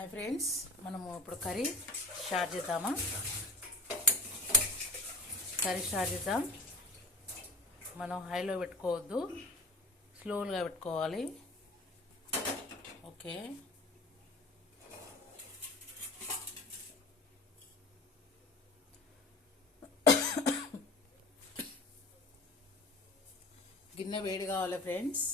Hi friends, మనము ఇప్పుడు curry start చేద్దామా? మనం హైలో పెట్టుకోవద్దు, స్లోగా పెట్టుకోవాలి. ఓకే, గిన్నె వేడి కావాలి ఫ్రెండ్స్.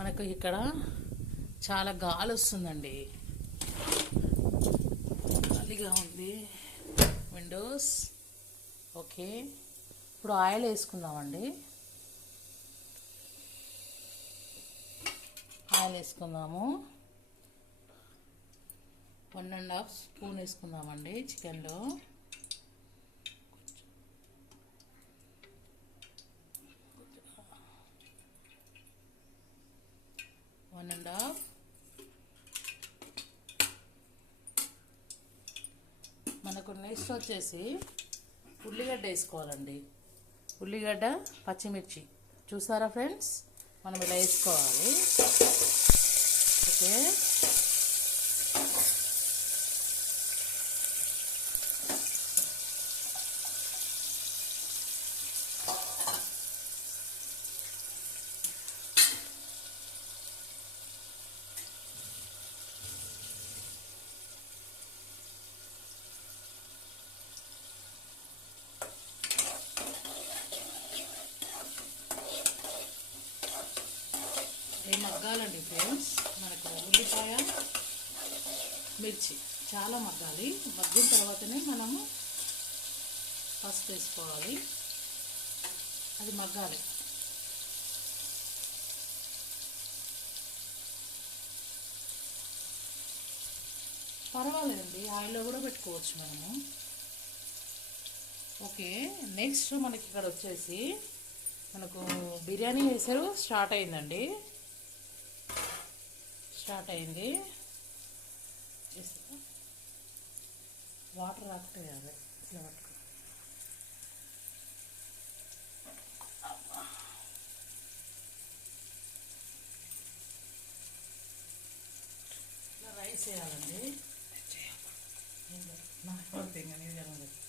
మనకు ఇక్కడ చాలా గాలి వస్తుందండి, గాలిగా ఉంది విండోస్. ఓకే, ఇప్పుడు ఆయిల్ వేసుకుందామండి. ఆయిల్ వేసుకుందాము. 1.5 స్పూన్ వేసుకుందామండి చికెన్లో. మనకు నెక్స్ట్ వచ్చేసి ఉల్లిగడ్డ వేసుకోవాలండి. ఉల్లిగడ్డ, పచ్చిమిర్చి చూసారా ఫ్రెండ్స్, మనం ఇలా వేసుకోవాలి. ఓకే, మగ్గాలండి ఫ్రెండ్స్. మనకు ఉల్లిపాయ, మిర్చి చాలా మగ్గాలి. మగ్గిన తర్వాతనే మనము పసుపు వేసుకోవాలి. అది మగ్గాలి. పర్వాలేదండి, ఆయిల్లో కూడా పెట్టుకోవచ్చు మనము. ఓకే, నెక్స్ట్ మనకి ఇక్కడ వచ్చేసి మనకు బిర్యానీ వేసారు స్టార్ట్ అయిందండి. వాటర్ రాకపోతే అదే ఇట్లా పట్టుకో. ఇట్లా రైస్ వేయాలండి. నాకు